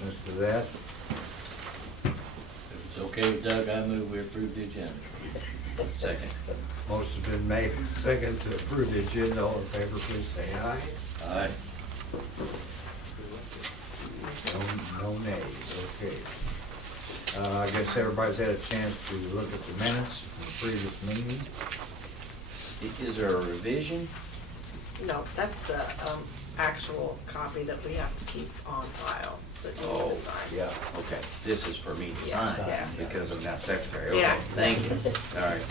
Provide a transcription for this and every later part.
objections to that? If it's okay with Doug, I move we approve the agenda. Second. Motion's been made, second to approve the agenda. All in favor, please say aye. Aye. No nays, okay. I guess everybody's had a chance to look at the minutes from the previous meeting. Is there a revision? No, that's the actual copy that we have to keep on file that you need Oh, to sign. Yeah. Okay, this is for me to Yeah, sign yeah. because I'm not secretary. Yeah. Okay, thank you. All right,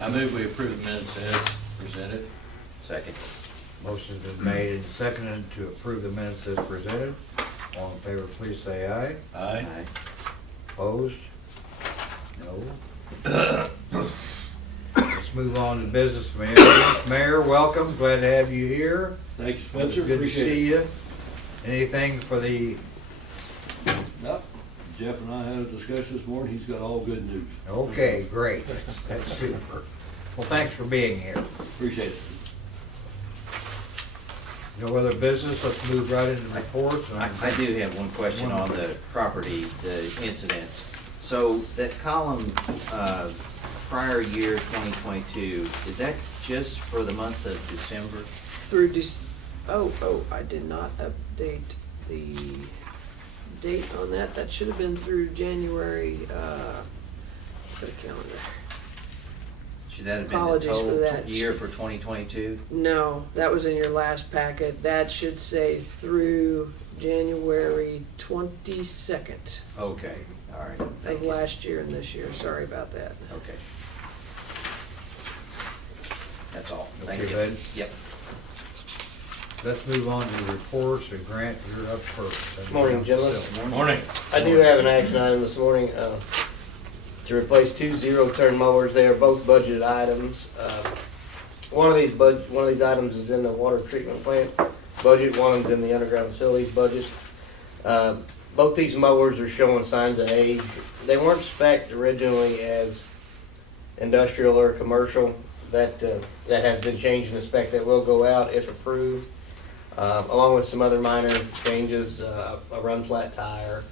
I move we approve the minutes as presented. second. Motion's been made and seconded to approve the minutes as presented. All in favor, please say aye. Aye. Opposed? No. Let's move on to business, Mayor. Mayor, welcome, glad to have you here. Thank you, Spencer. Good to Appreciate see it. you. Anything for the, Yep. Jeff and I had a discussion this morning. He's got all good news. okay, great, that's super. Well, thanks for being here. Appreciate it. No other business, let's move right into reports. I do have one question on the property, the incidents. So that column, prior year 2022, is that just for the month of December? Through I did not update the date on that. That should have been through January, put a calendar. Should that have been the Apologies for total that. year for 2022? No, that was in your last packet. That should say through January 22nd Okay, all right. of Thank you. last year and this year. Sorry about that. Okay. That's all. Thank Okay, you. bud. Yep. Let's move on to the reports, and Grant, you're up first. Morning, gentlemen. Morning. I do have an action item this morning, to replace two zero-turn mowers. They are both budgeted items. One of these items is in the water treatment plant budget, one of them's in the underground facilities budget. Both these mowers are showing signs of age. They weren't spec'd originally as industrial or commercial. That has been changed in the spec that will go out if approved, along with some other minor changes, a run flat tire,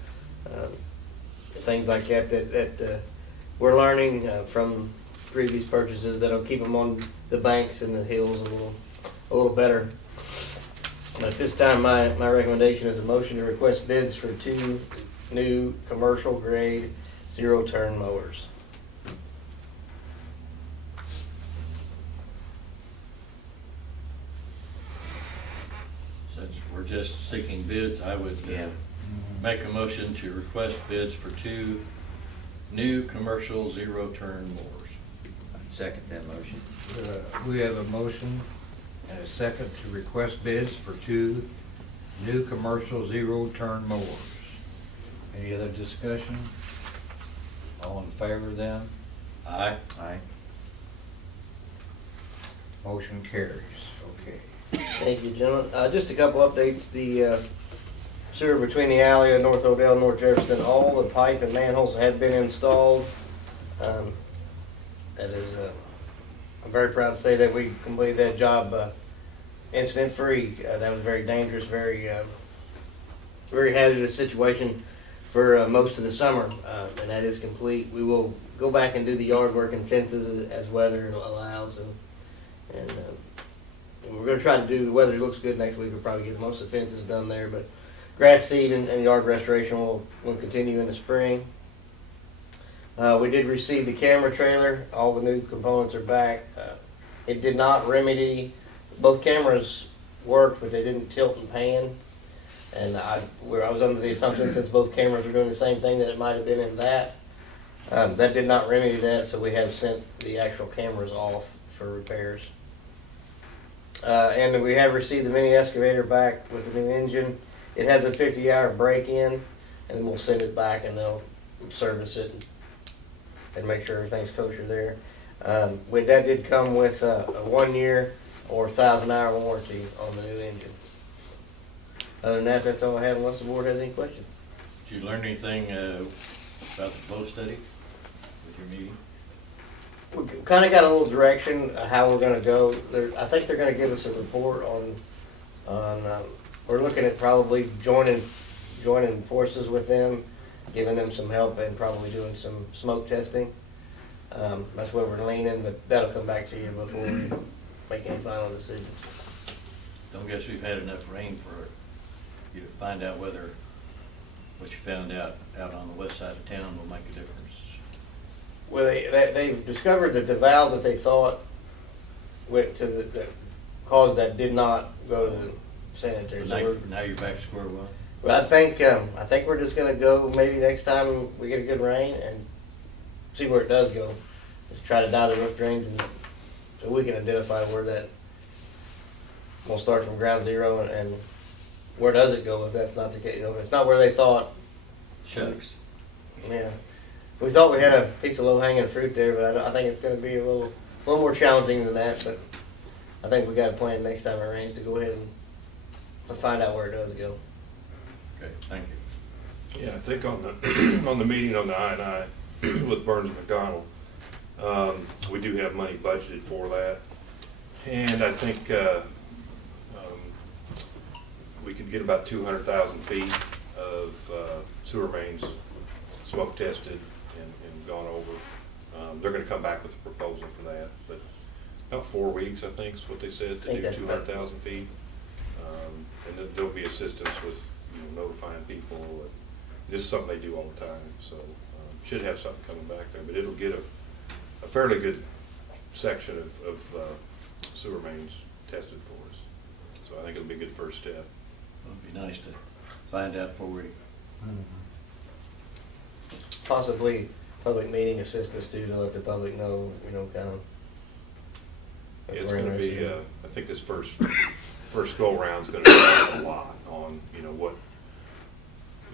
things like that we're learning from previous purchases that'll keep them on the banks and the hills a little better. At this time, my recommendation is a motion to request bids for two new commercial grade zero-turn mowers. Since we're just seeking bids, I would Yeah. make a motion to request bids for two new commercial zero-turn mowers. I'd second that motion. We have a motion and a second to request bids for two new commercial zero-turn mowers. Any other discussion? All in favor then? Aye. Aye. Motion carries, okay. Thank you, gentlemen. Just a couple updates. The sewer between the alley of North Odell and North Jefferson, all the pipe and manholes have been installed. That is, I'm very proud to say that we completed that job incident-free. That was very dangerous, very hazardous situation for most of the summer, and that is complete. We will go back and do the yard work and fences as weather allows, and we're gonna try to do, the weather looks good next week, we'll probably get most of the fences done there, but grass seed and yard restoration will continue in the spring. We did receive the camera trailer, all the new components are back. It did not remedy, both cameras worked, but they didn't tilt and pan. And I was under the assumption, since both cameras were doing the same thing, that it might have been in that. That did not remedy that, so we have sent the actual cameras off for repairs. And we have received the mini excavator back with the new engine. It has a 50-hour break-in, and we'll send it back and they'll service it and make sure everything's kosher there. That did come with a 1-year or 1,000-hour warranty on the new engine. Other than that, that's all I have, unless the board has any questions. Did you learn anything about the flow study with your meeting? We kind of got a little direction of how we're gonna go. I think they're gonna give us a report on, we're looking at probably joining joining forces with them, giving them some help and probably doing some smoke testing. That's where we're leaning, but that'll come back to you before we make any final decisions. Don't guess we've had enough rain for you to find out whether what you found out on the west side of town will make a difference. Well, they've discovered that the valve that they thought went to the cause that did not go to the sanitary. But So now you're back to square one? well, I think we're just gonna go maybe next time we get a good rain and see where it does go. Just try to dye the roof drains and so we can identify where that. We'll start from ground zero and where does it go if that's not the case? You know, if it's not where they thought. Shucks. Yeah, we thought we had a piece of low hanging fruit there, but I think it's gonna be a little more challenging than that. But I think we got a plan next time it rains to go ahead and find out where it does go. Okay, thank you. Yeah, I think on the, on the meeting on the I&I with Burns McDonald, we do have money budgeted for that. And I think, we could get about 200,000 feet of, sewer mains smoke tested and gone over. They're gonna come back with a proposal for that, but about 4 weeks, I think, is what they said, I to think do that's about- 200,000 feet. And then there'll be assistance with, notifying people, and this is something they do all the time, so, should have something coming back there, but it'll get a fairly good section of sewer mains tested for us. So I think it'll be a good first step. It'd be nice to find out before we, Possibly public meeting assistance too, to let the public know, kind of. It's gonna be, I think this first go around's gonna be a lot on, what,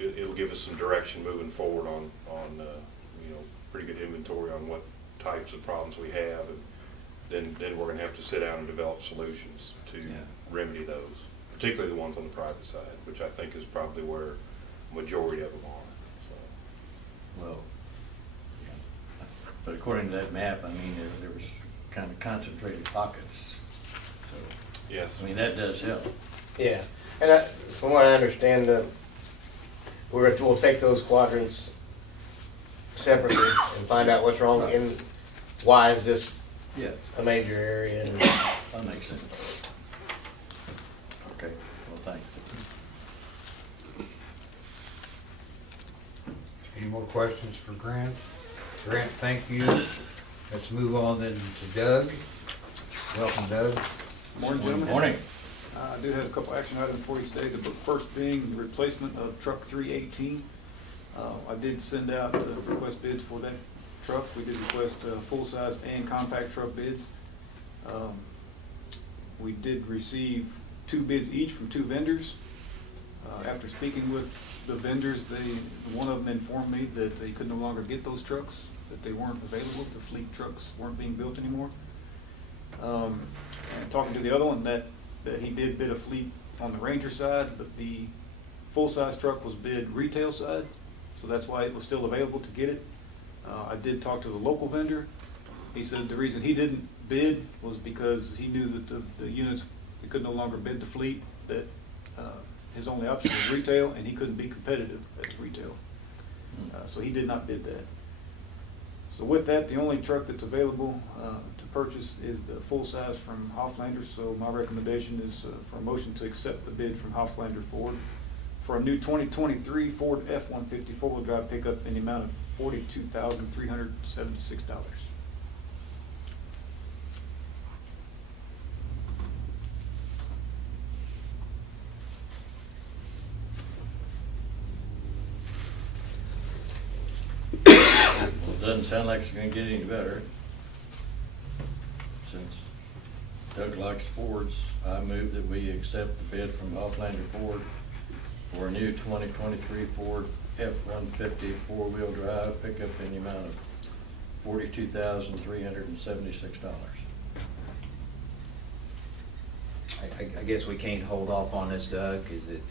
it'll give us some direction moving forward on, pretty good inventory on what types of problems we have, and then we're gonna have to sit down and develop solutions to remedy those, particularly the ones on the private side, which I think is probably where the majority of them are, so. well, but according to that map, I mean, there was kind of concentrated pockets, so, Yes. I mean, that does help. Yeah, and from what I understand, we'll take those quadrants separately and find out what's wrong and why is this Yeah. a major area. And That makes sense. Okay, well, thanks. Any more questions for Grant? Grant, thank you. Let's move on then to Doug. Welcome, Doug. Morning, gentlemen. Morning. I do have a couple action items for you today. The first being the replacement of truck 318. I did send out request bids for that truck. We did request full-size and compact truck bids. We did receive 2 bids each from 2 vendors. After speaking with the vendors, one of them informed me that they could no longer get those trucks, that they weren't available. The fleet trucks weren't being built anymore. And talking to the other one, that he did bid a fleet on the Ranger side, but the full-size truck was bid retail side, so that's why it was still available to get it. I did talk to the local vendor. He said the reason he didn't bid was because he knew that the units, he could no longer bid the fleet, that his only option was retail, and he couldn't be competitive at retail. So he did not bid that. So with that, the only truck that's available to purchase is the full-size from Hoflander. So my recommendation is for a motion to accept the bid from Hoflander Ford for a new 2023 Ford F-150 four-wheel drive pickup in the amount of $42,376. Well, it doesn't sound like it's gonna get any better. Since Doug likes Fords, I move that we accept the bid from Offlander Ford for a new 2023 Ford F-150 four-wheel drive pickup in the amount of $42,376. I guess we can't hold off on this, Doug, is it?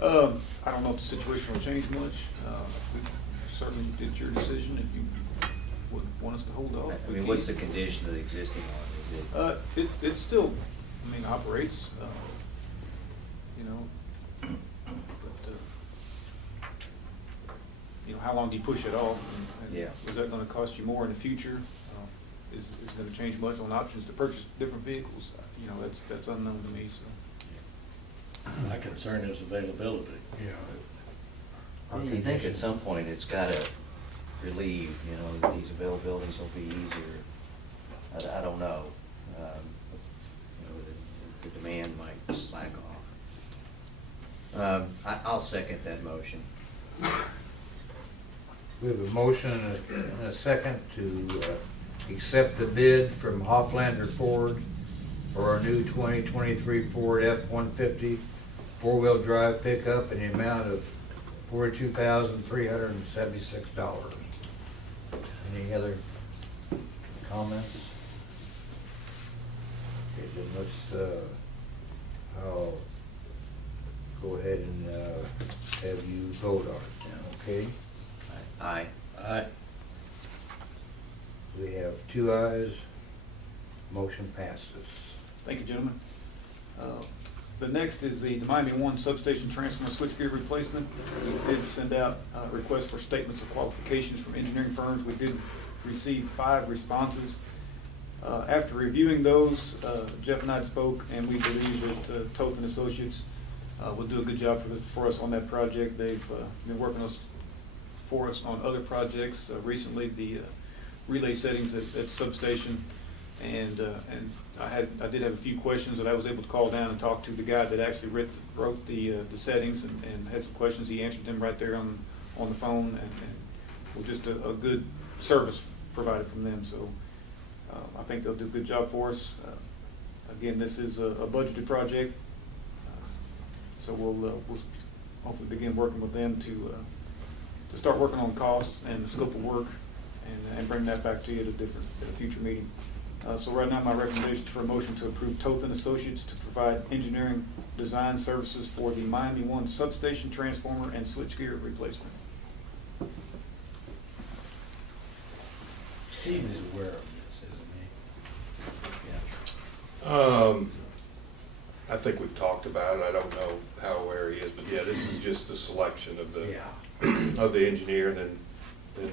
I don't know if the situation will change much. Certainly it's your decision if you would want us to hold off. I mean, what's the condition of the existing one? Is it? It still, operates, but how long do you push it off? And Yeah. is that gonna cost you more in the future? Is it gonna change much on options to purchase different vehicles? You know, that's unknown to me, so. My concern is availability. Yeah. You think at some point it's gotta relieve, you know, these availabilities will be easier. I don't know. You know, the demand might slack off. I'll second that motion. We have a motion and a second to accept the bid from Hofflander Ford for our new 2023 Ford F-150 four-wheel drive pickup in the amount of $42,376. Any other comments? Okay, then let's, I'll go ahead and have you vote on it now, okay? Aye. Aye. We have 2 ayes, motion passes. Thank you, gentlemen. The next is the Miami One substation transformer switchgear replacement. We did send out requests for statements of qualifications from engineering firms. We did receive 5 responses. After reviewing those, Jeff and I spoke, and we believe that Toth and Associates will do a good job for us on that project. They've been working for us on other projects. Recently, the relay settings at substation, and I did have a few questions that I was able to call down and talk to the guy that actually wrote the settings, and had some questions. He answered them right there on the phone, and was just a good service provided from them. So I think they'll do a good job for us. Again, this is a budgeted project, so we'll hopefully begin working with them to start working on costs and the scope of work, and bring that back to you at a future meeting. So right now, my recommendation is for a motion to approve Toth and Associates to provide engineering design services for the Miami One substation transformer and switchgear replacement. Steve is aware of this, isn't I think we've talked about it. I don't know how aware he is, but yeah, this is just a selection of the, he? Yeah. of the engineer, and then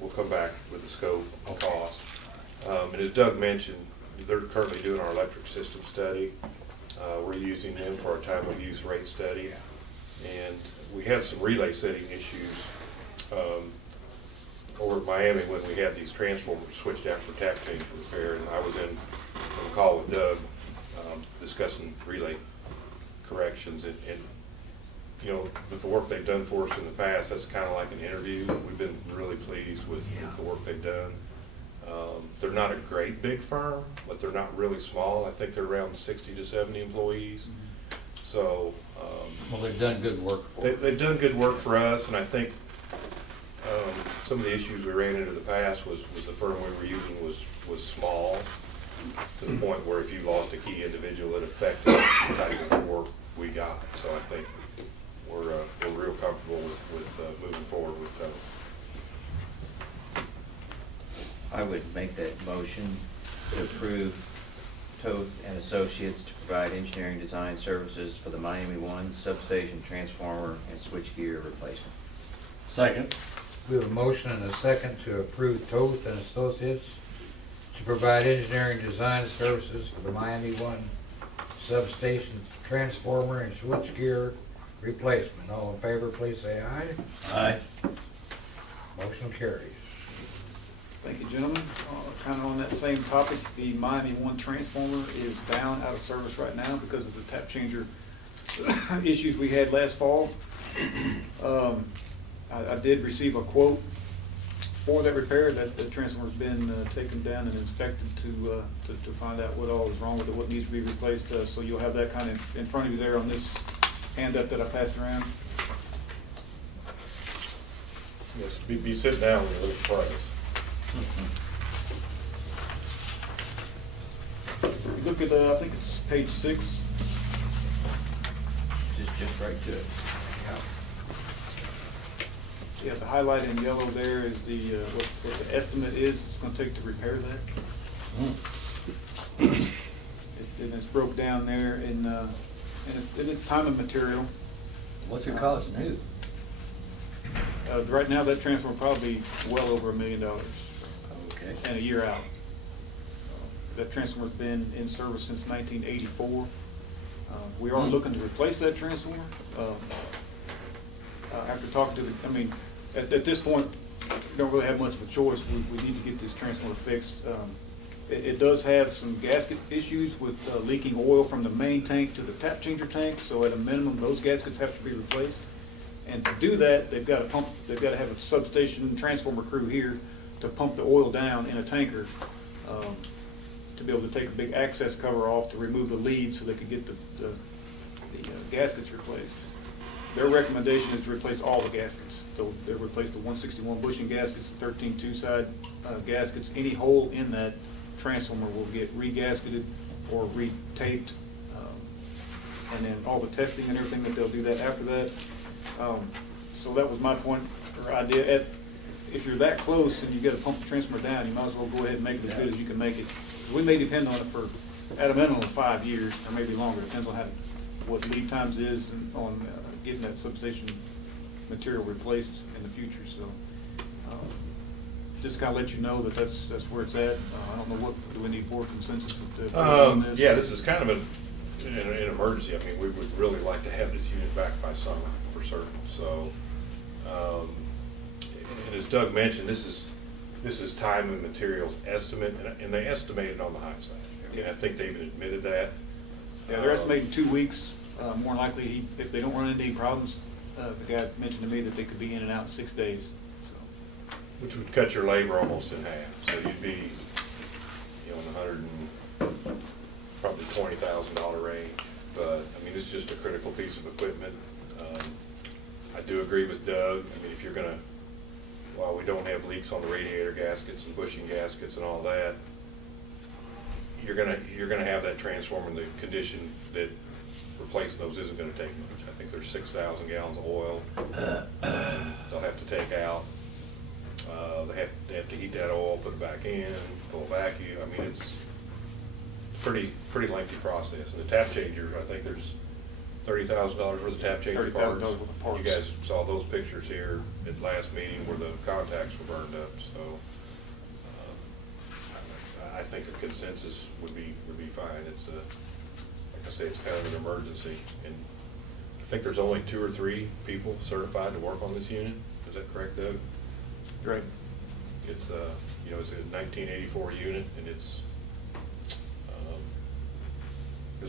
we'll come back with the scope and cost. And as Doug mentioned, they're currently doing our electric system study. We're using them for our time of use rate study. And we had some relay setting issues over at Miami when we had these transformers switched out for tap change repair. And I was in on a call with Doug discussing relay corrections, and you know, with the work they've done for us in the past, that's kind of like an interview. We've been really pleased with the work they've done. They're not a great big firm, but they're not really small. I think they're around 60 to 70 employees. So Well, they've done good work for us. they've done good work for us, and I think some of the issues we ran into in the past was the firm we were using was small, to the point where if you lost a key individual, it affected the type of work we got. So I think we're real comfortable with moving forward with that. I would make that motion to approve Toth and Associates to provide engineering design services for the Miami One substation transformer and switchgear replacement. Second. We have a motion and a second to approve Toth and Associates to provide engineering design services for the Miami One substation transformer and switchgear replacement. All in favor, please say aye. Aye. Motion carries. Thank you, gentlemen. Kind of on that same topic, the Miami One transformer is down out of service right now because of the tap changer issues we had last fall. I did receive a quote for that repair. That the transformer's been taken down and inspected to find out what all is wrong with it, what needs to be replaced. So you'll have that kind of in front of you there on this handout that I passed around. Yes, be sitting down when you look at the price. If you look at, I think it's page 6. Just right to it. Yeah, the highlight in yellow there is the, what the estimate is it's gonna take to repair that. And it's broke down there and it's time and material. What's it cost new? Right now, that transformer probably be well over $1 million Okay. and a year out. That transformer's been in service since 1984. We are looking to replace that transformer. After talking to at this point, we don't really have much of a choice. We need to get this transformer fixed. It does have some gasket issues with leaking oil from the main tank to the tap changer tank, so at a minimum, those gaskets have to be replaced. And to do that, they've got to have a substation transformer crew here to pump the oil down in a tanker, to be able to take a big access cover off to remove the lead so they could get the gaskets replaced. Their recommendation is to replace all the gaskets. So they replace the 161 bushing gaskets, the 13 two-side gaskets. Any hole in that transformer will get re-gasketed or re-taped. And then all the testing and everything, that they'll do that after that. So that was my point or idea. If you're that close and you got to pump the transformer down, you might as well go ahead and make it as good as you can make it. We may depend on it for, at a minimum, 5 years, or maybe longer. Depends on what lead times is and on getting that substation material replaced in the future. So just kind of let you know that that's where it's at. I don't know do we need board consensus on this? Yeah, this is kind of an emergency. I mean, we would really like to have this unit back by summer for certain. So, and as Doug mentioned, this is time and materials estimate, and they estimated on the high side. And I think they even admitted that. Yeah, they're estimating 2 weeks. More likely, if they don't run into any problems, the guy mentioned to me that they could be in and out in 6 days. So, which would cut your labor almost in half. So you'd be, in probably $20,000 range. But I mean, it's just a critical piece of equipment. I do agree with Doug. I mean, if you're gonna, while we don't have leaks on the radiator gaskets and bushing gaskets and all that, you're gonna have that transformer in the condition that replacing those isn't gonna take much. I think there's 6,000 gallons of oil they'll have to take out. They have to heat that oil, put it back in, pull vacuum. I mean, it's pretty lengthy process. And the tap changers, I think there's $30,000 worth of tap changer parts. $30,000 worth of parts. You guys saw those pictures here at last meeting where the contacts were burned up. So I think a consensus would be fine. It's like I say, it's kind of an emergency. And I think there's only 2 or 3 people certified to work on this unit. Is that correct, Doug? great. It's it's a 1984 unit, and it's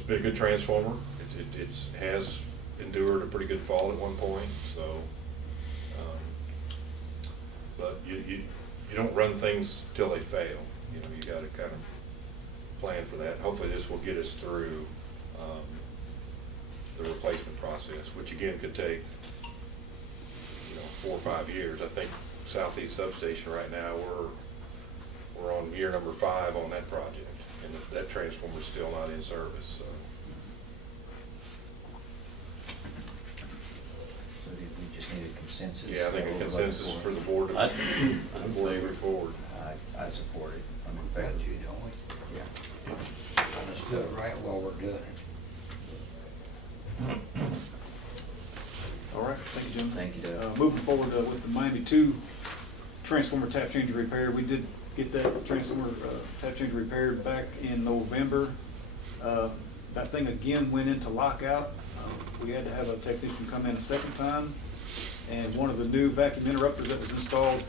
been a good transformer. It has endured a pretty good fall at one point, so, but you don't run things till they fail. You gotta kind of plan for that. Hopefully this will get us through the replacement process, which again could take 4 or 5 years. I think Southeast Substation right now, we're on year number 5 on that project, and that transformer is still not in service. So. So we just need a consensus? Yeah, I think a consensus for the board to move forward. I support it. I'm in Got favor. you, don't we? Yeah. Let's do it right while we're doing it. All right, thank you, Jim. Thank you, Doug. Moving forward with the Miami 2 transformer tap changer repair, we did get that transformer tap changer repaired back in November. That thing again went into lockout. We had to have a technician come in a second time, and one of the new vacuum interrupters that was installed,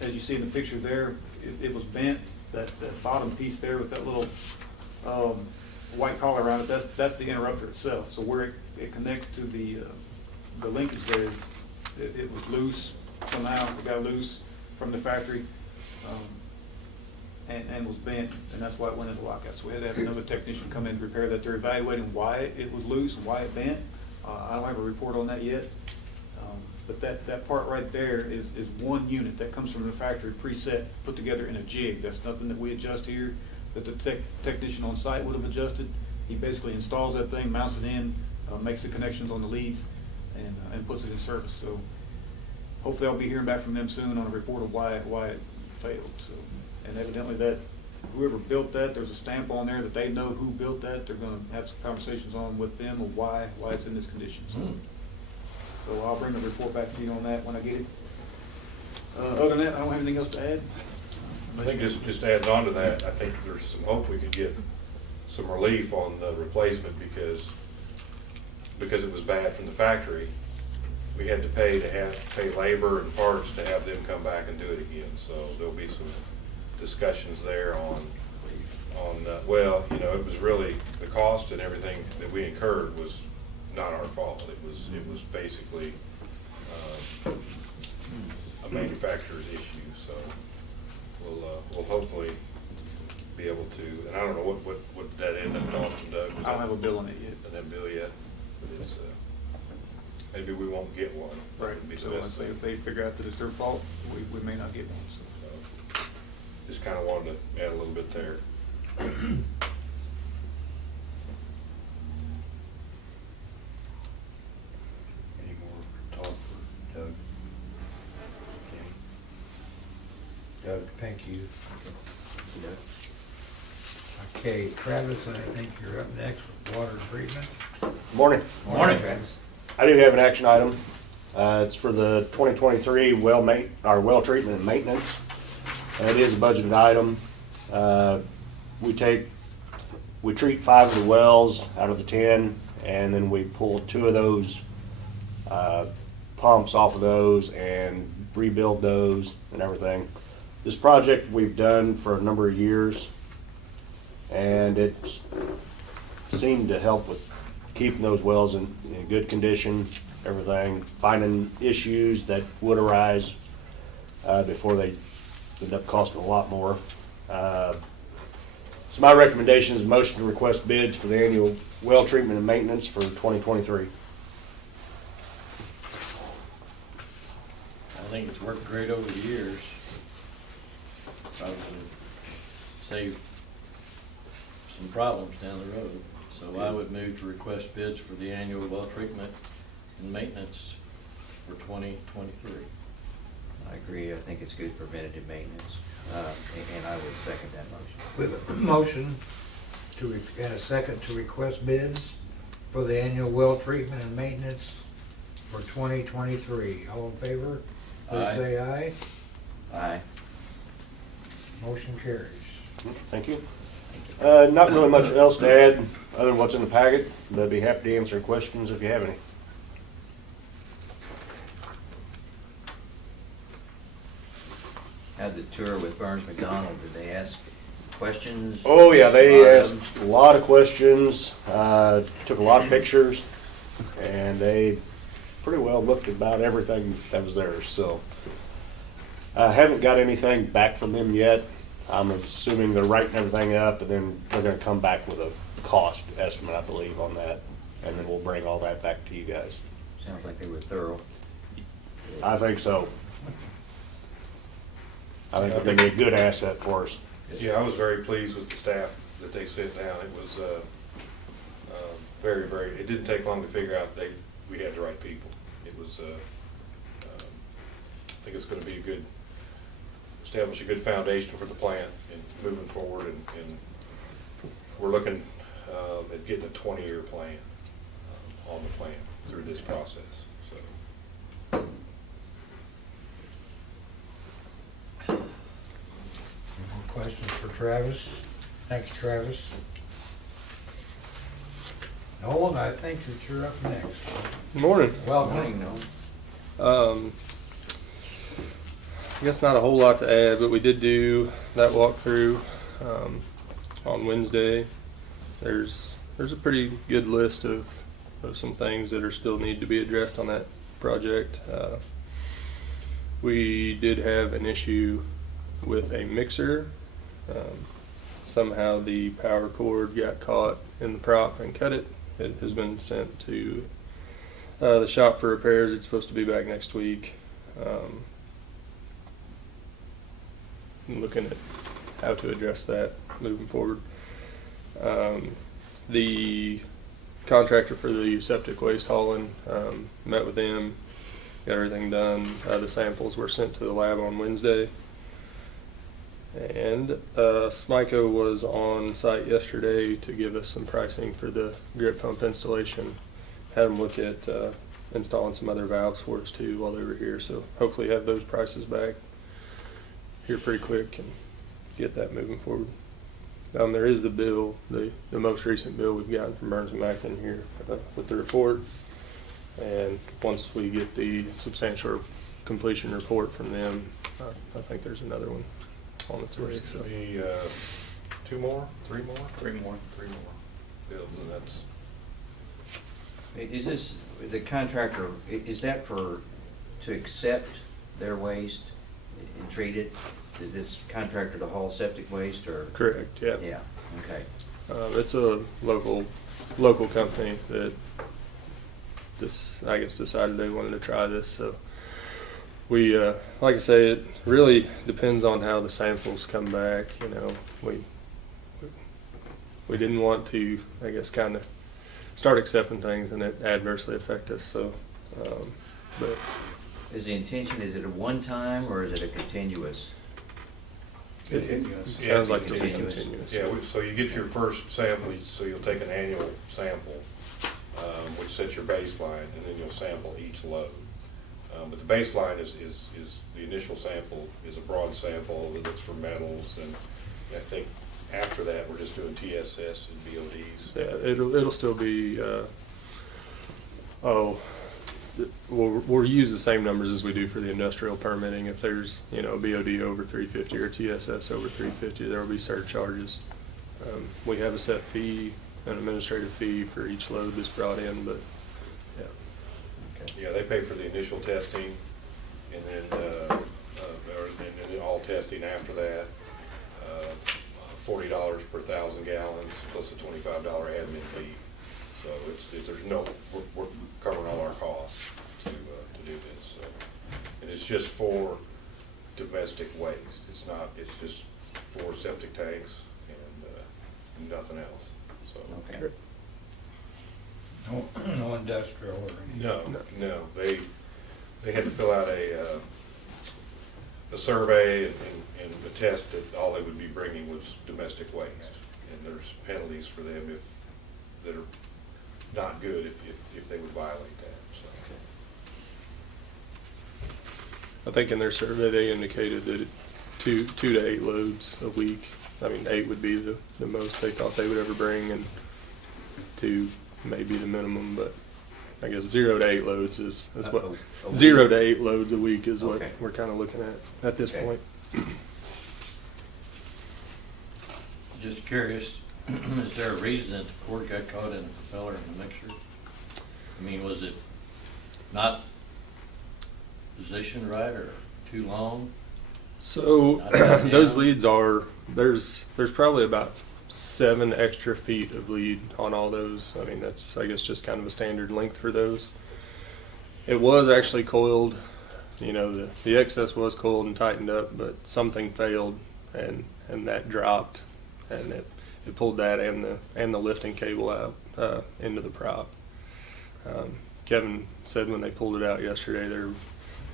as you see in the picture there, it was bent. That bottom piece there with that little white collar around it, that's the interrupter itself. So where it connects to the linkage there, it was loose somehow. It got loose from the factory and was bent, and that's why it went into lockout. So we had to have another technician come in and repair that. They're evaluating why it was loose and why it bent. I don't have a report on that yet. But that part right there is one unit that comes from the factory preset, put together in a jig. That's nothing that we adjust here, that the technician on site would have adjusted. He basically installs that thing, mounts it in, makes the connections on the leads, and puts it in service. So hopefully I'll be hearing back from them soon on a report of why it failed. So, and evidently that whoever built that, there's a stamp on there that they know who built that. They're going to have some conversations on with them of why it's in this condition. So, So I'll bring the report back to you on that when I get it. Other than that, I don't have anything else to add. I think just adding on to that, I think there's some hope we could get some relief on the replacement because it was bad from the factory. We had to pay labor and parts to have them come back and do it again. So there'll be some discussions there on, well, you know, it was really, the cost and everything that we incurred was not our fault. It was basically a manufacturer's issue. So we'll hopefully be able to, and I don't know what did that end up costing, Doug? I don't have a bill on it yet. And then bill yet, but it's, maybe we won't get one. Right, It'd be the so best let's say thing. if they figure out that it's their fault, we may not get one, so. Just kind of wanted to add a little bit there. Any more talk for Doug? Okay. Doug, thank you. Okay, Travis, I think you're up next with water treatment. Morning. Morning, Travis. I do have an action item. It's for the 2023 well treatment and maintenance. It is a budgeted item. We treat 5 of the wells out of the 10, and then we pull 2 of those pumps off of those and rebuild those and everything. This project we've done for a number of years, and it seemed to help with keeping those wells in good condition, everything, finding issues that would arise before they end up costing a lot more. So my recommendation is a motion to request bids for the annual well treatment and maintenance for 2023. I think it's worked great over the years. Probably save some problems down the road. So I would move to request bids for the annual well treatment and maintenance for 2023. I agree. I think it's good preventative maintenance, and I would second that motion. With a motion and a second to request bids for the annual well treatment and maintenance for 2023. All in favor? Please Aye. say aye. Aye. Motion carries. Thank you. Not really much else to add other than what's in the packet, but I'd be happy to answer questions if you have any. Had the tour with Burns McDonald, did they ask questions? Oh, yeah, they Lot of asked them? a lot of questions, took a lot of pictures, and they pretty well looked at about everything that was there, so. I haven't got anything back from them yet. I'm assuming they're writing everything up, and then they're gonna come back with a cost estimate, I believe, on that, and then we'll bring all that back to you guys. Sounds like they were thorough. I think so. I think they're gonna be a good asset for us. Yeah, I was very pleased with the staff that they sat down. It was very, very, it didn't take long to figure out we had the right people. It was, I think it's gonna be establish a good foundation for the plant and moving forward, and we're looking at getting a 20-year plan on the plant through this process, so. Any more questions for Travis? Thank you, Travis. Nolan, I think that you're up next. Morning. Welcome. No. I guess not a whole lot to add, but we did do that walkthrough on Wednesday. There's a pretty good list of some things that are still need to be addressed on that project. We did have an issue with a mixer. Somehow the power cord got caught in the prop and cut it. It has been sent to the shop for repairs. It's supposed to be back next week. Looking at how to address that moving forward. The contractor for the septic waste hauling, met with them, got everything done. The samples were sent to the lab on Wednesday. And Smyco was on site yesterday to give us some pricing for the drip pump installation. Had them look at installing some other valves for us too while they were here. So hopefully have those prices back here pretty quick and get that moving forward. There is the bill, the most recent bill we've gotten from Burns and Mackin here with the report. And once we get the substantial completion report from them, I think there's another one on its way. There's So. gonna be, 2 more, 3 more? 3 more. 3 more bills, and that's, Is this, the contractor, is that to accept their waste and treat it? Is this contractor to haul septic waste or? Correct, yeah. Yeah, okay. It's a local company that I guess decided they wanted to try this. So we, like I say, it really depends on how the samples come back. You know, we didn't want to, I guess, kind of start accepting things and it adversely affect us. So, but Is the intention, is it a one-time or is it a continuous? continuous. sounds like it's continuous. continuous. Yeah, so you get your first sample, so you'll take an annual sample, which sets your baseline, and then you'll sample each load. But the baseline is the initial sample is a broad sample that looks for metals, and I think after that, we're just doing TSS and BODs. Yeah, it'll still be, we'll use the same numbers as we do for the industrial permitting. If there's, BOD over 350 or TSS over 350, there will be surcharges. We have a set fee, an administrative fee for each load that's brought in, but, yeah. Yeah, they pay for the initial testing, and then, and then all testing after that. $40 per 1,000 gallons plus a $25 admin fee. So we're covering all our costs to do this. So. And it's just for domestic waste. It's just for septic tanks and nothing else. So. Okay. No industrial or anything? No. They had to fill out a survey and attest that all they would be bringing was domestic waste. And there's penalties for them that are not good if they would violate that, so. I think in their survey, they indicated that 2 to 8 loads a week. I mean, 8 would be the most they thought they would ever bring, and 2 may be the minimum, but I guess 0 to 8 loads is what, A 0 to 8 loads a week is what Okay. we're kind of looking at this Okay. point. Just curious, is there a reason that the cord got caught in the propeller in the mixer? I mean, was it not positioned right or too long? So Not down. those leads there's probably about 7 extra feet of lead on all those. I mean, that's, I guess, just kind of a standard length for those. It was actually coiled, the excess was coiled and tightened up, but something failed and that dropped, and it pulled that and the lifting cable out into the prop. Kevin said when they pulled it out yesterday,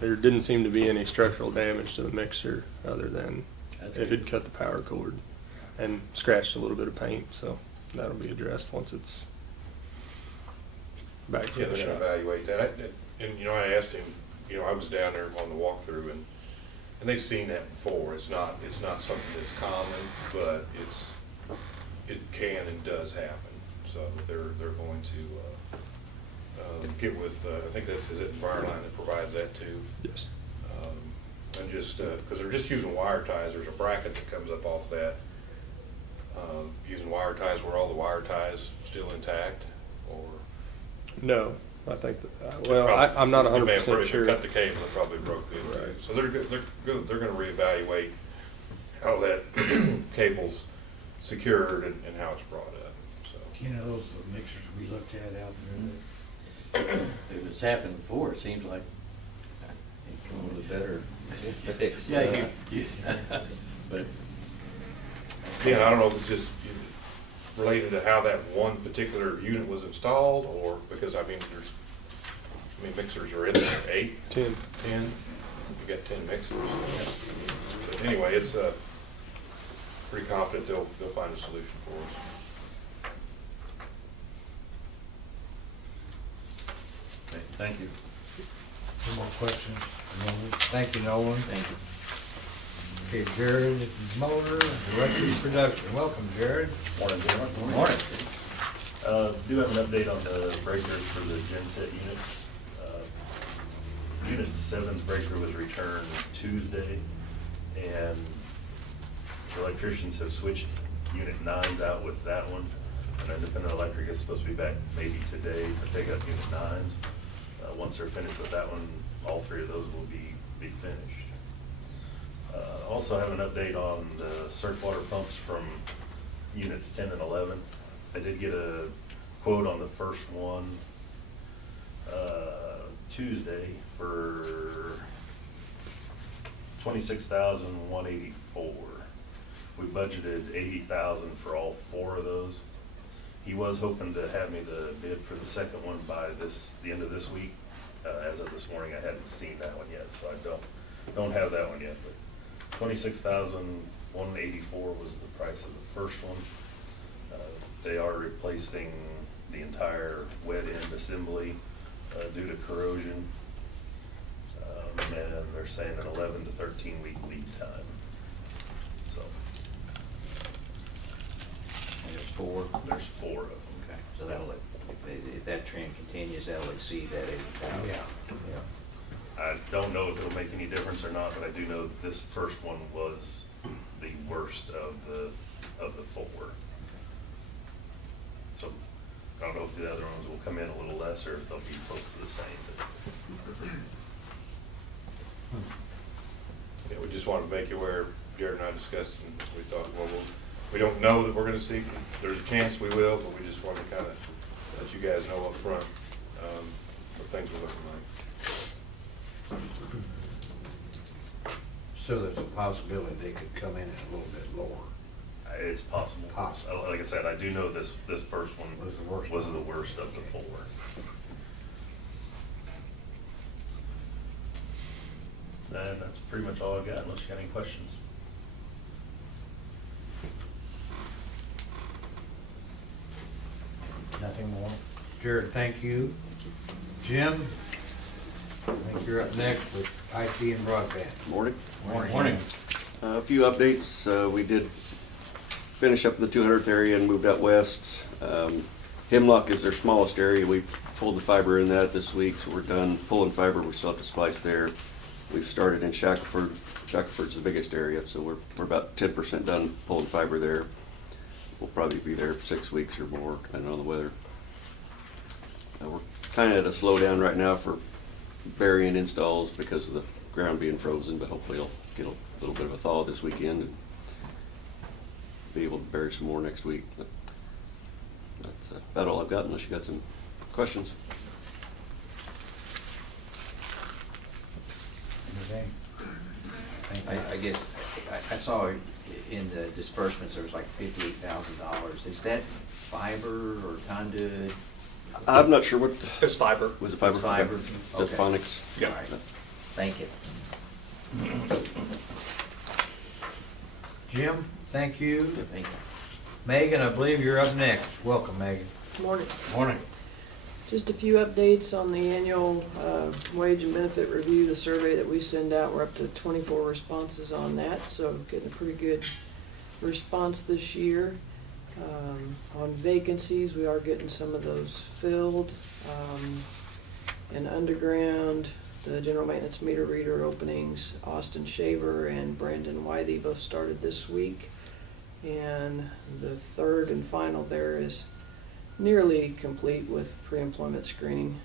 there didn't seem to be any structural damage to the mixer other than That's it good. had cut the power cord and scratched a little bit of paint, so that'll be addressed once it's back to Yeah, the they're gonna shop. evaluate that. And, I asked him, I was down there on the walkthrough and they've seen that before. It's not something that's common, but it can and does happen. So they're going to, get with, I think is it Wireline that provides that too? Yes. And just, cause they're just using wire ties. There's a bracket that comes up off that. Using wire ties, were all the wire ties still intact or? No, I think that, I'm not They may have 100% sure. Cut the cable, it probably broke the, Right. so they're gonna reevaluate how that cable's secured and how it's brought up, so. Those mixers we looked at out there? If it's happened before, it seems like it come with a better fix. Yeah, But Yeah, I don't know if it's just related to how that one particular unit was installed, or, because, mixers are in there, 8, 10. 10, you got 10 mixers. But anyway, it's, pretty confident they'll find a solution for us. okay, Thank you. Any more questions? Nolan? Thank you, Nolan. Thank you. Okay, Jared Motor, Electric Production. Welcome, Jared. Morning, gentlemen. Morning. Do have an update on the breakers for the genset units. Unit 7's breaker was returned Tuesday, and the electricians have switched Unit 9's out with that one. And Independent Electric is supposed to be back maybe today to pick up Unit 9's. Once they're finished with that one, all 3 of those will be finished. Also have an update on the circ water pumps from units 10 and 11. I did get a quote on the first one Tuesday for $26,184. We budgeted $80,000 for all 4 of those. He was hoping to have me the bid for the second one by the end of this week. As of this morning, I hadn't seen that one yet, so I don't have that one yet. But $26,184 was the price of the first one. They are replacing the entire wet end assembly due to corrosion. And they're saying an 11 to 13 week lead time. So And there's 4. there's 4 of them. Okay, so that'll, if that trend continues, that'll exceed that 80,000. Yeah. I don't know if it'll make any difference or not, but I do know that this first one was the worst of the 4. So I don't know if the other ones will come in a little less or if they'll be close to the same. But Yeah, we just wanted to make you aware, Jared and I discussed, and we thought, well, we don't know that we're gonna see, there's a chance we will, but we just want to kind of let you guys know up front what things are looking like. So there's a possibility they could come in at a little bit lower. it's possible. Possible. Like I said, I do know this first one Was the worst was one. the worst of the 4. And that's pretty much all I've got, unless you got any questions. Nothing more? Jared, thank you. Jim, I think you're up next with IT and broadband. Morning. Morning. A few updates. We did finish up the 200th area and moved out west. Hemlock is their smallest area. We pulled the fiber in that this week, so we're done pulling fiber. We still have to splice there. We've started in Shackelford. Shackelford's the biggest area, so we're about 10% done pulling fiber there. We'll probably be there for 6 weeks or more, depending on the weather. We're kind of at a slowdown right now for burying installs because of the ground being frozen, but hopefully I'll get a little bit of a thaw this weekend and be able to bury some more next week. But that's about all I've got, unless you got some questions. Anything? I guess, I saw in the disbursements, there was like $58,000. Is that fiber or conduit? I'm not sure what. It's fiber. Was it fiber? It's fiber. Okay. Okay. That's phonics. Yeah. All right. Thank you. Jim, thank you. Thank you. Megan, I believe you're up next. Welcome, Megan. Morning. Morning. Just a few updates on the annual wage and benefit review, the survey that we send out. We're up to 24 responses on that, so getting a pretty good response this year. On vacancies, we are getting some of those filled. And underground, the general maintenance meter reader openings, Austin Shaver and Brandon Wythe both started this week. And the third and final there is nearly complete with pre-employment screening.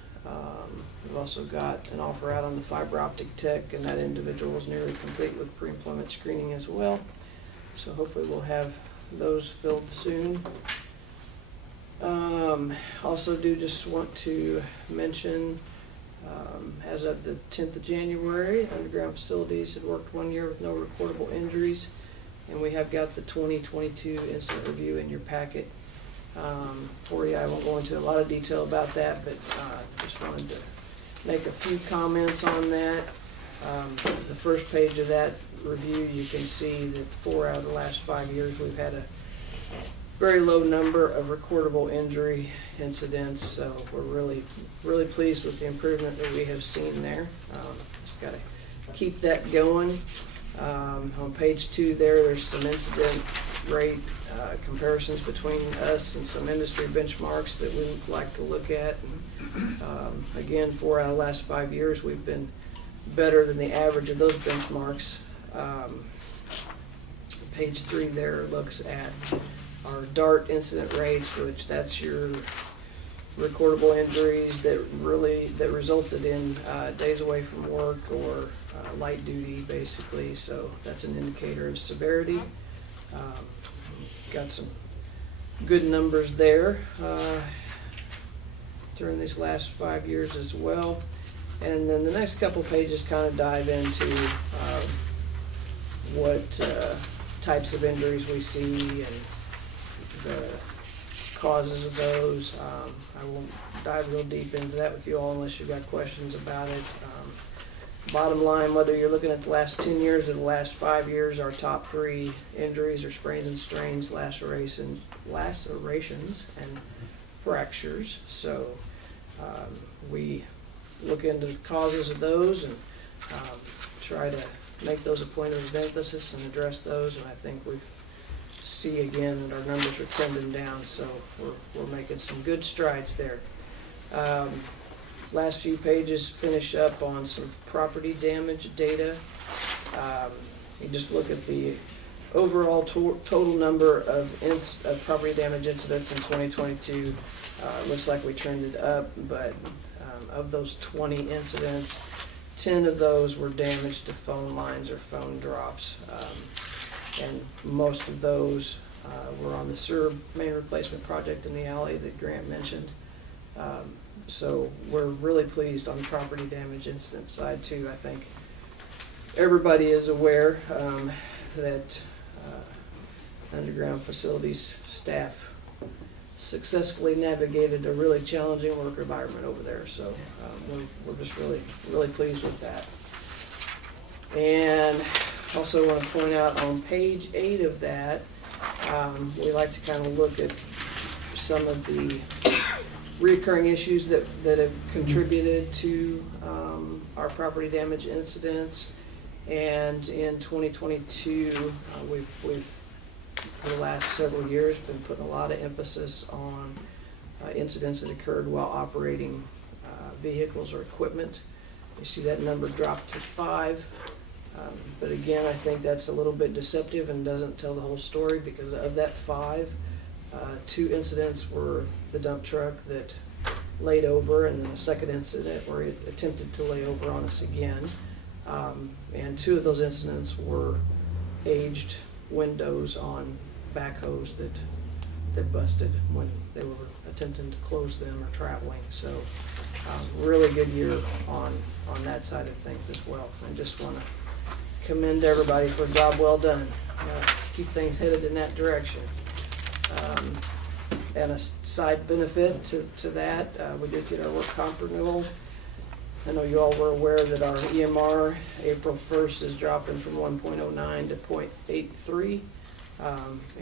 We've also got an offer out on the fiber optic tech, and that individual is nearly complete with pre-employment screening as well. So hopefully we'll have those filled soon. Also do just want to mention, as of the 10th of January, underground facilities had worked 1 year with no recordable injuries, and we have got the 2022 incident review in your packet for you. I won't go into a lot of detail about that, but just wanted to make a few comments on that. The first page of that review, you can see that 4 out of the last 5 years we've had a very low number of recordable injury incidents, so we're really pleased with the improvement that we have seen there. Just gotta keep that going. On page 2 there's some incident rate comparisons between us and some industry benchmarks that we'd like to look at. Again, 4 out of the last 5 years, we've been better than the average of those benchmarks. Page 3 there looks at our DART incident rates, which that's your recordable injuries that resulted in days away from work or light duty, basically. So that's an indicator of severity. Got some good numbers there during these last 5 years as well. And then the next couple pages kind of dive into what types of injuries we see and the causes of those. I won't dive real deep into that with you all unless you've got questions about it. Bottom line, whether you're looking at the last 10 years or the last 5 years, our top 3 injuries are sprains and strains, lacerations, and fractures. So we look into the causes of those and try to make those a point of emphasis and address those. And I think we see again that our numbers are trending down, so we're making some good strides there. Last few pages finish up on some property damage data. You just look at the overall total number of property damage incidents in 2022. Looks like we trended up, but of those 20 incidents, 10 of those were damage to phone lines or phone drops. And most of those were on the sewer main replacement project in the alley that Grant mentioned. So we're really pleased on the property damage incident side too. I think everybody is aware that underground facilities staff successfully navigated a really challenging work environment over there. So we're just really pleased with that. And also want to point out on page 8 of that, we like to kind of look at some of the recurring issues that have contributed to our property damage incidents. And in 2022, we've for the last several years been putting a lot of emphasis on incidents that occurred while operating vehicles or equipment. You see that number dropped to 5. But again, I think that's a little bit deceptive and doesn't tell the whole story, because of that 5, 2 incidents were the dump truck that laid over, and then a second incident where it attempted to lay over on us again. And 2 of those incidents were aged windows on backhoes that busted when they were attempting to close them or traveling. So really good year on that side of things as well. I just want to commend everybody for a job well done. Keep things headed in that direction. And a side benefit to that, we did get our work comp renewal. I know you all were aware that our EMR April 1st is dropping from 1.09 to 0.83.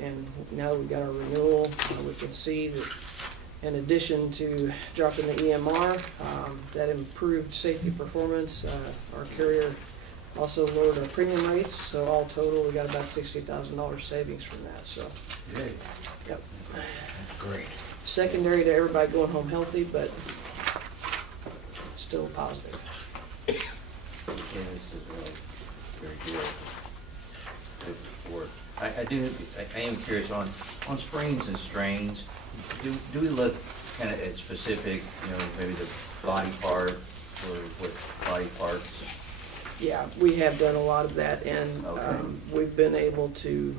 And now that we've got our renewal, we can see that in addition to dropping the EMR, that improved safety performance, our carrier also lowered our premium rates. So all total, we got about $60,000 savings from that. So, Yay. yep. Great. Secondary to everybody going home healthy, but still positive. Yeah, this is very good. Good work. I am curious on sprains and strains. Do we look kind of at specific, maybe the body part or what body parts? Yeah, we have done a lot of that, and Okay. we've been able to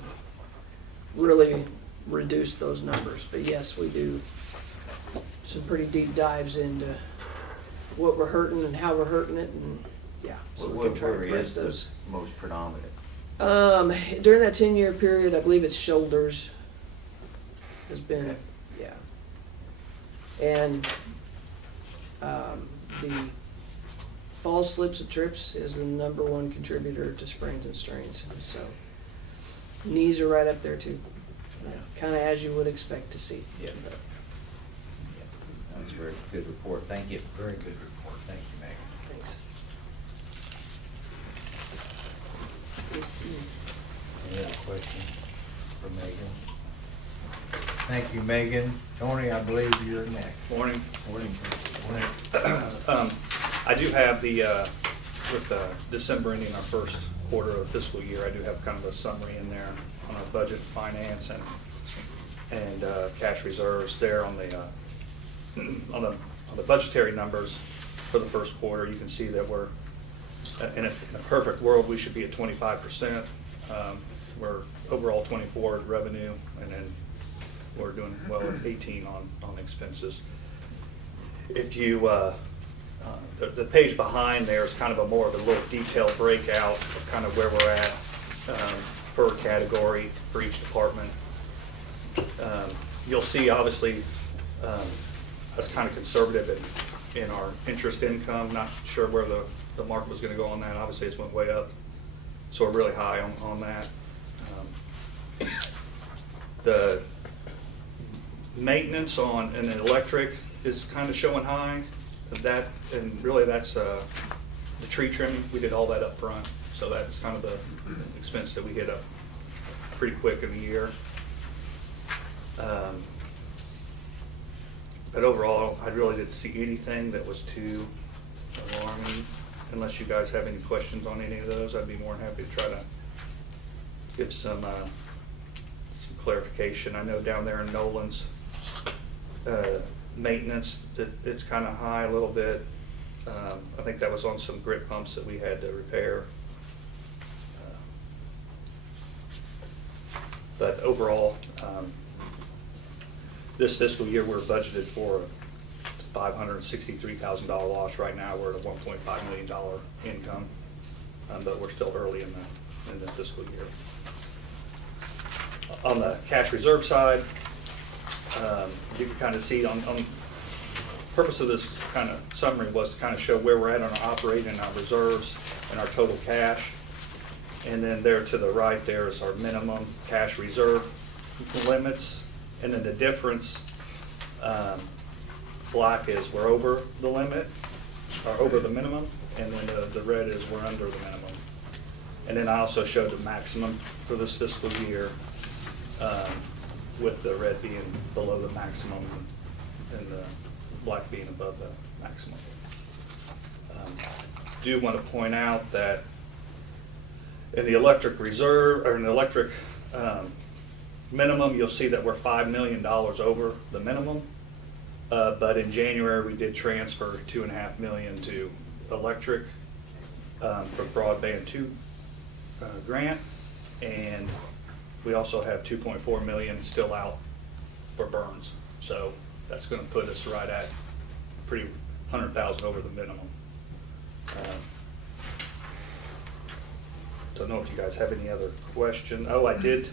really reduce those numbers. But yes, we do some pretty deep dives into what we're hurting and how we're hurting it, and yeah, so we can try to Where address is the those. most predominant? During that 10-year period, I believe it's shoulders has been, Okay. yeah. And the falls, slips, and trips is the #1 contributor to sprains and strains. So knees are right up there too. Kinda as you would expect to see. Yeah. That's a very good report, thank you. Very good report. Thank you, Megan. Thanks. Any other questions for Megan? Thank you, Megan. Tony, I believe you're next. Morning. Morning. I do have with December ending our first quarter of the fiscal year, I do have kind of a summary in there on our budget, finance, and cash reserves there on the budgetary numbers for the first quarter. You can see that we're, in a perfect world, we should be at 25%. We're overall 24 revenue, and then we're doing well at 18 on expenses. If you, the page behind there is kind of a more of a little detailed breakout of kind of where we're at per category for each department. You'll see, obviously, I was kind of conservative in our interest income, not sure where the market was going to go on that. Obviously, it's went way up, so we're really high on that. The maintenance on an electric is kind of showing high. That, and really that's the tree trimming. We did all that up front, so that's kind of the expense that we hit up pretty quick in the year. But overall, I really didn't see anything that was too alarming. Unless you guys have any questions on any of those, I'd be more than happy to try to give some clarification. I know down there in Nolan's maintenance, it's kind of high a little bit. I think that was on some grit pumps that we had to repair. But overall, this fiscal year, we're budgeted for a $563,000 loss. Right now, we're at a $1.5 million income, but we're still early in the fiscal year. On the cash reserve side, you can kind of see on purpose of this kind of summary was to kind of show where we're at on our operating and our reserves and our total cash. And then there to the right there is our minimum cash reserve limits. And then the difference, black is we're over the limit, or over the minimum, and then the red is we're under the minimum. And then I also showed the maximum for this fiscal year, with the red being below the maximum and the black being above the maximum. Do want to point out that in the electric reserve, or in the electric minimum, you'll see that we're $5 million over the minimum. But in January, we did transfer $2.5 million to electric for broadband 2 grant, and we also have $2.4 million still out for burns. So that's going to put us right at pretty 100,000 over the minimum. Don't know if you guys have any other question. Oh, I did.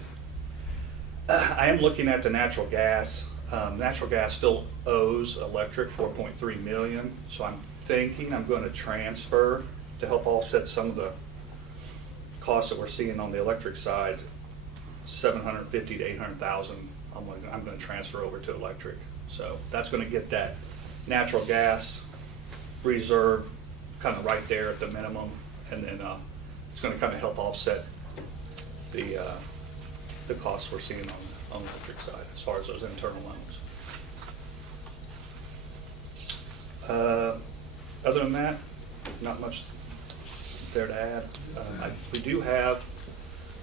I am looking at the natural gas. Natural gas still owes electric $4.3 million, so I'm thinking I'm going to transfer to help offset some of the costs that we're seeing on the electric side. $750,000 to $800,000. I'm going to transfer over to electric, so that's going to get that natural gas reserve kind of right there at the minimum, and then it's going to kind of help offset the costs we're seeing on the electric side as far as those internal loans. Other than that, not much there to add. We do have,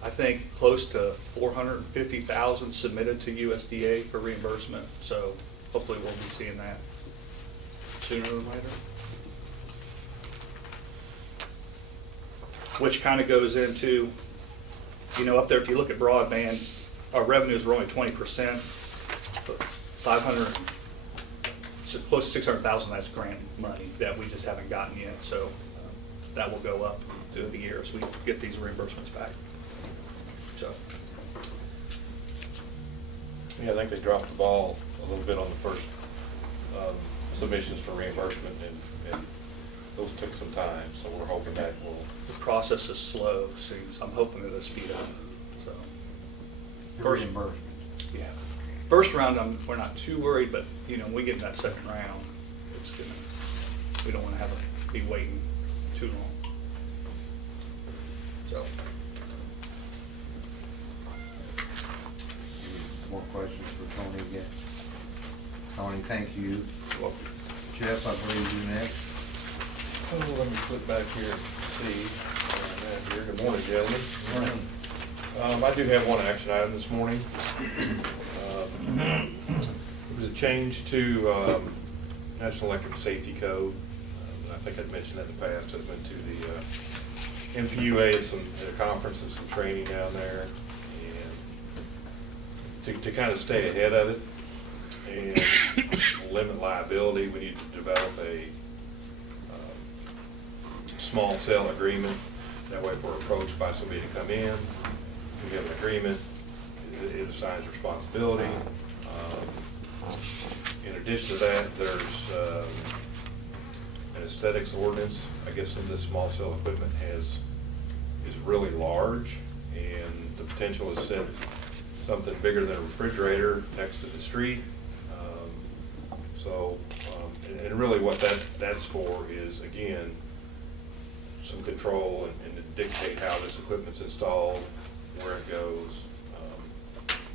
I think, close to $450,000 submitted to USDA for reimbursement, so hopefully we'll be seeing that sooner than later. Which kind of goes into, you know, up there, if you look at broadband, our revenues were only 20%, but 500, so close to 600,000, that's grant money that we just haven't gotten yet, so that will go up through the year as we get these reimbursements back. So. Yeah, I think they dropped the ball a little bit on the first submissions for reimbursement, and those took some time, so we're hoping that will. The process is slow, so I'm hoping it'll speed up, so. The reimbursement. Yeah. First round, we're not too worried, but, you know, when we get in that second round, it's gonna, we don't wanna be waiting too long. So, More questions for Tony again? Tony, thank you. Jeff, I believe you next. Oh, let me flip back here and see. Here. Good morning, gentlemen. Morning. I do have one action item this morning. It was a change to National Electric Safety Code. I think I'd mentioned that in the past. I went to the MPUA at a conference and some training down there, and to kind of stay ahead of it and limit liability, we need to develop a small cell agreement. That way, if we're approached by somebody to come in, we have an agreement, it assigns responsibility. In addition to that, there's an aesthetics ordinance. I guess some of this small cell equipment is really large, and the potential is set something bigger than a refrigerator next to the street. And really what that's for is, again, some control and to dictate how this equipment's installed, where it goes,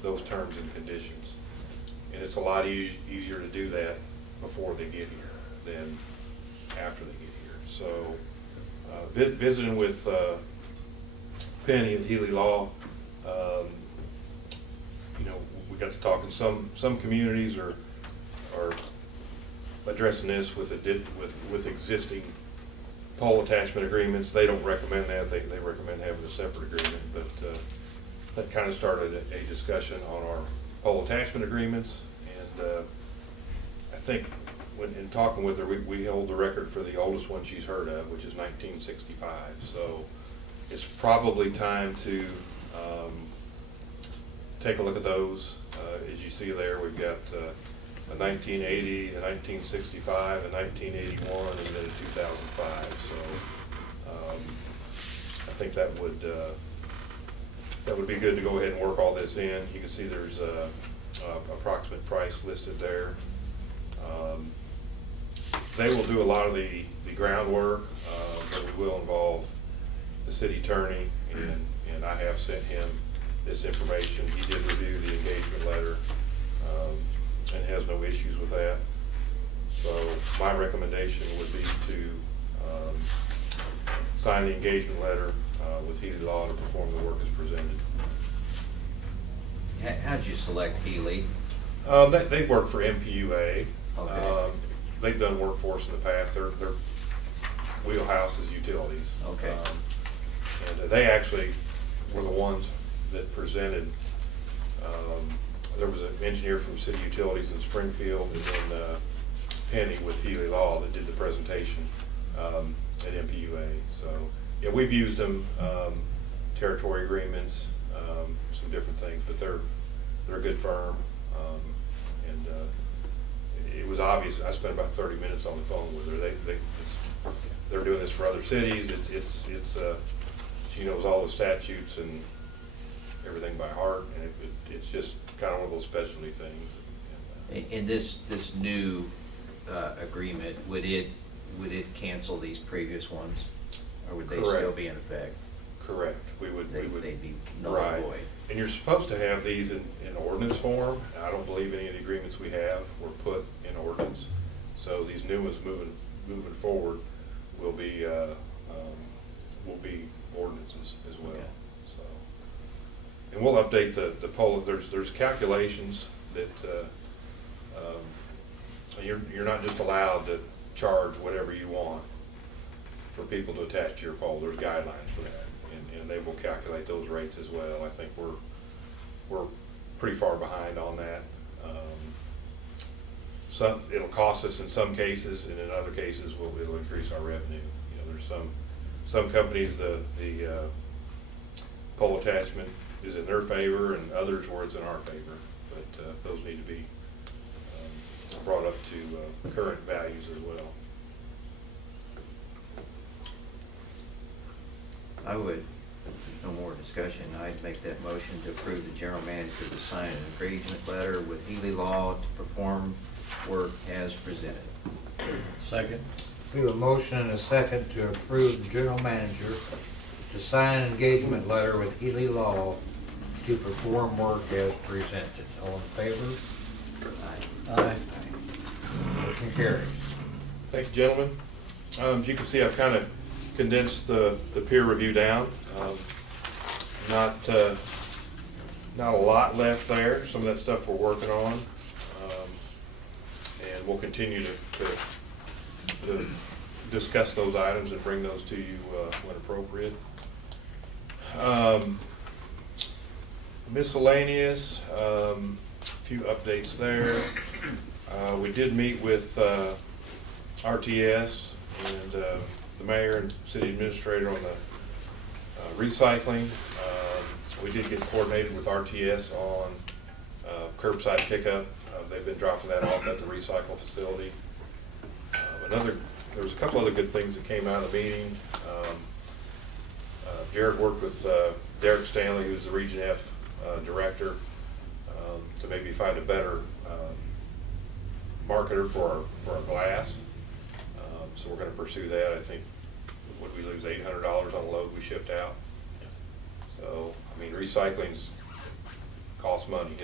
those terms and conditions. And it's a lot easier to do that before they get here than after they get here. So, visiting with Penny and Healy Law, you know, we got to talking. Some communities are addressing this with existing pole attachment agreements. They don't recommend that. They recommend having a separate agreement. But that kind of started a discussion on our pole attachment agreements. And I think in talking with her, we hold the record for the oldest one she's heard of, which is 1965. So it's probably time to take a look at those. As you see there, we've got a 1980, a 1965, a 1981, and then a 2005. So I think that would be good to go ahead and work all this in. You can see there's a approximate price listed there. They will do a lot of the groundwork, but we will involve the city attorney, and I have sent him this information. He did review the engagement letter and has no issues with that. So my recommendation would be to sign the engagement letter with Healy Law to perform the work as presented. How'd you select Healy? They work for MPUA. Okay. They've done work for us in the past. Their wheelhouse is utilities. Okay. And they actually were the ones that presented. There was an engineer from City Utilities in Springfield, and then Penny with Healy Law that did the presentation at MPUA. So yeah, we've used them, territory agreements, some different things, but they're a good firm. And it was obvious. I spent about 30 minutes on the phone with her. They're doing this for other cities. She knows all the statutes and everything by heart, and it's just kind of one of those specialty things. In this new agreement, would it cancel these previous ones, or would they Correct. still be in effect? Correct. We would. They'd be null Right. and void. And you're supposed to have these in ordinance form. I don't believe any of the agreements we have were put in ordinance. So these new ones moving forward will be ordinances as well. Okay. So, and we'll update the poll. There's calculations that you're not just allowed to charge whatever you want for people to attach to your pole. There's guidelines for that, and they will calculate those rates as well. I think we're pretty far behind on that. It'll cost us in some cases, and in other cases, it'll increase our revenue. You know, there's some companies the pole attachment is in their favor, and others where it's in our favor. But those need to be brought up to current values as well. I would no more discussion, I'd make that motion to approve the general manager to sign an engagement letter with Healy Law to perform work as presented. Second. We have a motion and a second to approve the general manager to sign an engagement letter with Healy Law to perform work as presented. All in favor? Aye. Motion carries. Thank you, gentlemen. As you can see, I've kind of condensed the peer review down. Not a lot left there. Some of that stuff we're working on. And we'll continue to discuss those items and bring those to you when appropriate. Miscellaneous, a few updates there. We did meet with RTS and the mayor and city administrator on the recycling. We did get coordinated with RTS on curbside pickup. They've been dropping that off at the recycle facility. There was a couple other good things that came out of the meeting. Jared worked with Derek Stanley, who's the Region F director, to maybe find a better marketer for our glass. So we're going to pursue that. I think, would we lose $800 on a load we shipped out? So, I mean, recycling's costs money.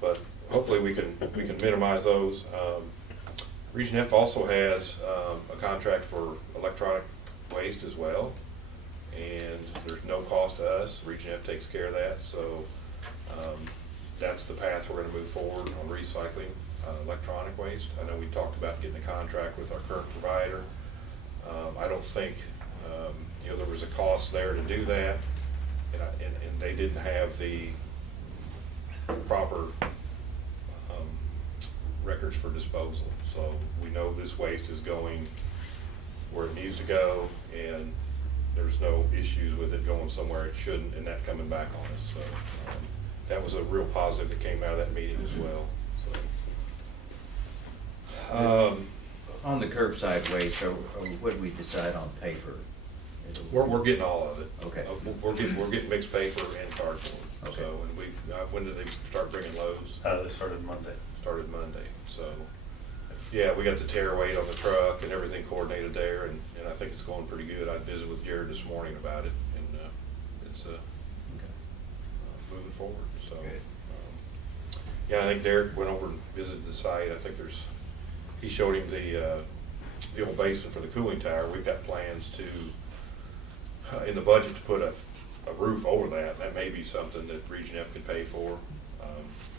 But hopefully we can minimize those. Region F also has a contract for electronic waste as well, and there's no cost to us. Region F takes care of that, so that's the path we're going to move forward on recycling electronic waste. I know we talked about getting a contract with our current provider. I don't think there was a cost there to do that, and they didn't have the proper records for disposal. So we know this waste is going where it needs to go, and there's no issues with it going somewhere it shouldn't and that coming back on us. So that was a real positive that came out of that meeting as well. So, On the curbside waste, what did we decide on paper? we're getting all of it. Okay. We're getting mixed paper and cardboard. Okay. So, and when did they start bringing loads? They started Monday. Started Monday. So, yeah, we got the tear weight on the truck and everything coordinated there, and I think it's going pretty good. I visited with Jared this morning about it, and it's moving forward. So, yeah, I think Derek went over and visited the site. I think he showed him the old basin for the cooling tower. We've got plans to, in the budget, to put a roof over that. That may be something that Region F could pay for.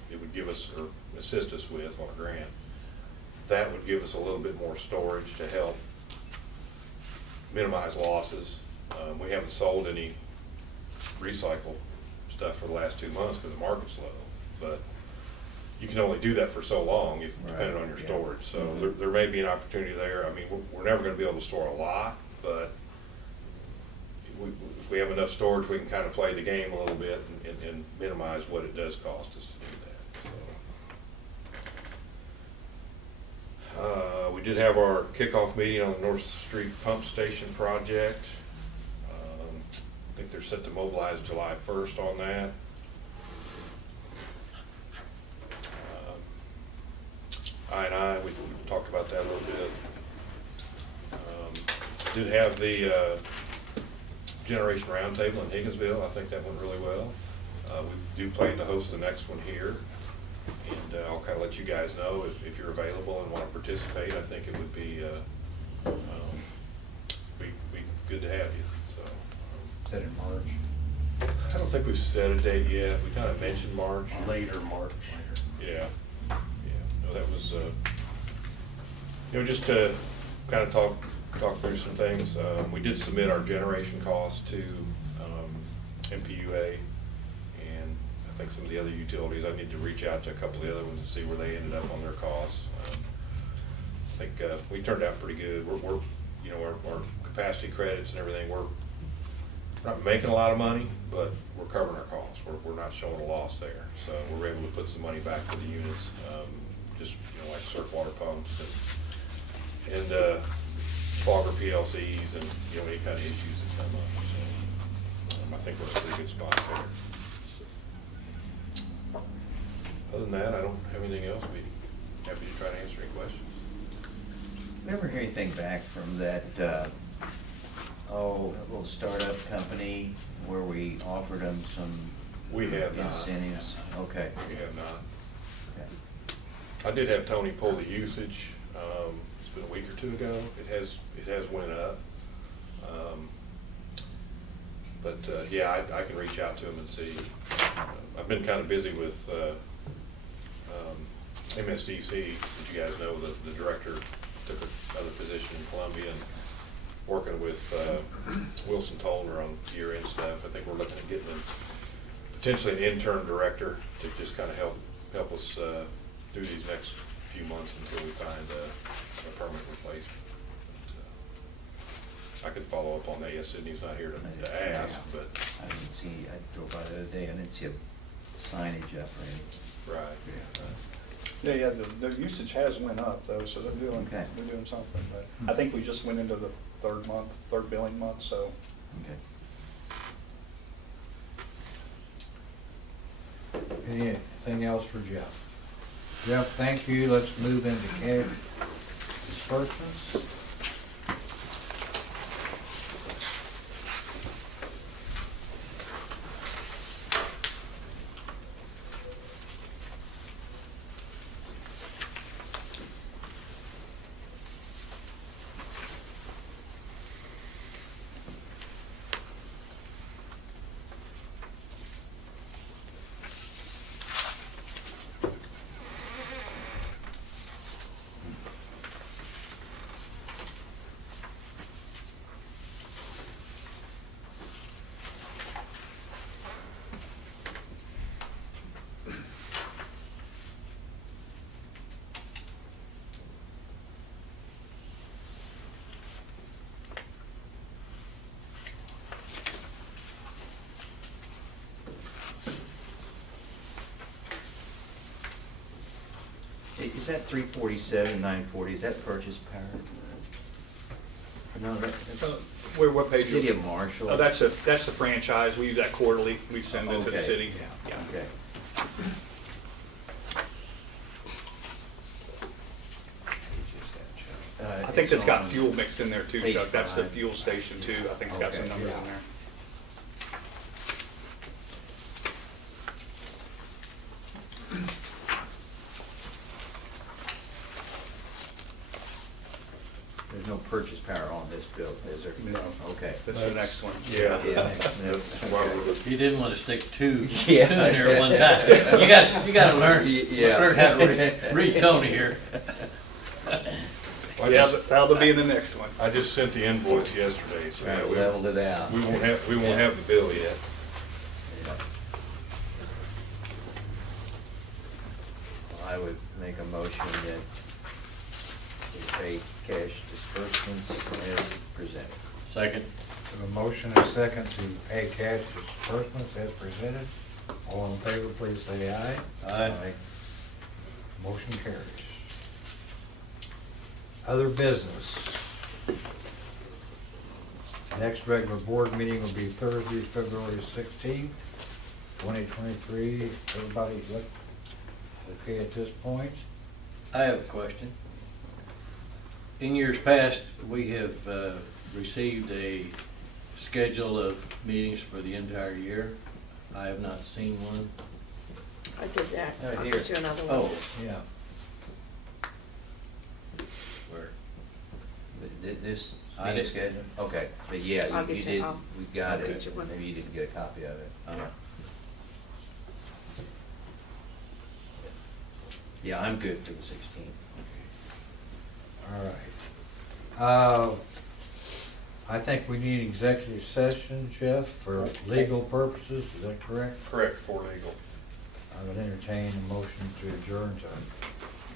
It would give us, or assist us with on a grant. That would give us a little bit more storage to help minimize losses. We haven't sold any recycle stuff for the last 2 months because the market's low, but you can only do that for so long if depending on your storage. So there may be an opportunity there. I mean, we're never going to be able to store a lot, but if we have enough storage, we can kind of play the game a little bit and minimize what it does cost us to do that. So, we did have our kickoff meeting on the North Street Pump Station project. I think they're set to mobilize July 1st on that. I&I, we talked about that a little bit. Did have the Generation Roundtable in Higginsville. I think that went really well. We do plan to host the next one here, and I'll kind of let you guys know if you're available and want to participate. I think it would be good to have you. So, Is that in March? I don't think we've set a date yet. We kind of mentioned March. Later March. Yeah. No, that was, just to kind of talk through some things. We did submit our generation costs to MPUA, and I think some of the other utilities, I need to reach out to a couple of the other ones and see where they ended up on their costs. I think we turned out pretty good. We're our capacity credits and everything, we're not making a lot of money, but we're covering our costs. We're not showing a loss there. So we're able to put some money back to the units, just like circ water pumps and fogger PLCs and any kind of issues that much, so, I think we're in a pretty good spot there. Other than that, I don't have anything else. Be happy to try to answer any questions. Never hear anything back from that, little startup company where we offered them some We have not. incentives? Okay. We have not. Okay. I did have Tony pull the usage, it's been a week or two ago, it has went up. But, yeah, I can reach out to him and see. I've been kind of busy with, MSDC, as you guys know, the director took another position in Columbia, and working with, Wilson Tollner on year-end stuff. I think we're looking at getting potentially an intern director to just kind of help us, through these next few months until we find a permanent replacement. But, I could follow up on that. Yes, Sydney's not here to ask, but. I didn't see, I drove by the other day, I didn't see a signage up or anything. Right. Yeah, the usage has went up though, so they're doing, Okay. they're doing something, but I think we just went into the third billing month, so. Okay. Anything else for Jeff? Jeff, thank you. Let's move into cash disbursements. Is that 347, 940, is that purchase power? No, that's What page? City of Marshall. Oh, that's the franchise, we use that quarterly, we send it to the Okay. city. Okay. I think that's got on fuel mixed in there too, page Chuck, that's the 5. fuel station too, I think it's got some Okay. numbers in there. There's no purchase power on this bill, is there? No. Okay. That's the next one. Yeah. Yeah. You didn't want to stick two Yeah. in there at one time. You gotta learn, Yeah. learn how to read Tony here. Well, Yeah, that'll be in the next one. I just sent the invoice yesterday, so Right, leveled it out. we won't have the bill yet. Yeah. Well, I would make a motion that we pay cash disbursements as presented. Second. A motion and a second to pay cash disbursements as presented. All in favor, please say aye. Aye. Motion carries. Other business. Next regular board meeting will be Thursday, February 16th, 2023. Everybody look okay at this point? I have a question. In years past, we have received a schedule of meetings for the entire year. I have not seen one. I did that. Oh, I'll here. get you another one. Oh, Yeah. where? This I meeting didn't- schedule? Okay, but yeah, I'll you get you- did, I'll- we got I'll it, get you one. maybe you didn't get a copy of it. Yeah, I'm good for the 16th. All right. I think we need executive session, Jeff, for legal purposes. Is that correct? Correct, for legal. I would entertain a motion to adjourn to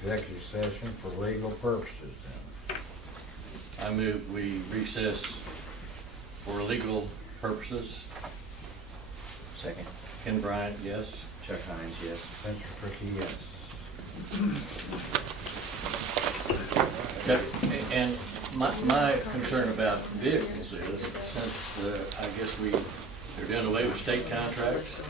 executive session for legal purposes then. I move we recess for legal purposes. Second. Ken Bryant, yes. Chuck Hines, yes. Spencer Trickey, yes. Okay, and My concern about vehicles is, since I guess they're doing away with state contracts,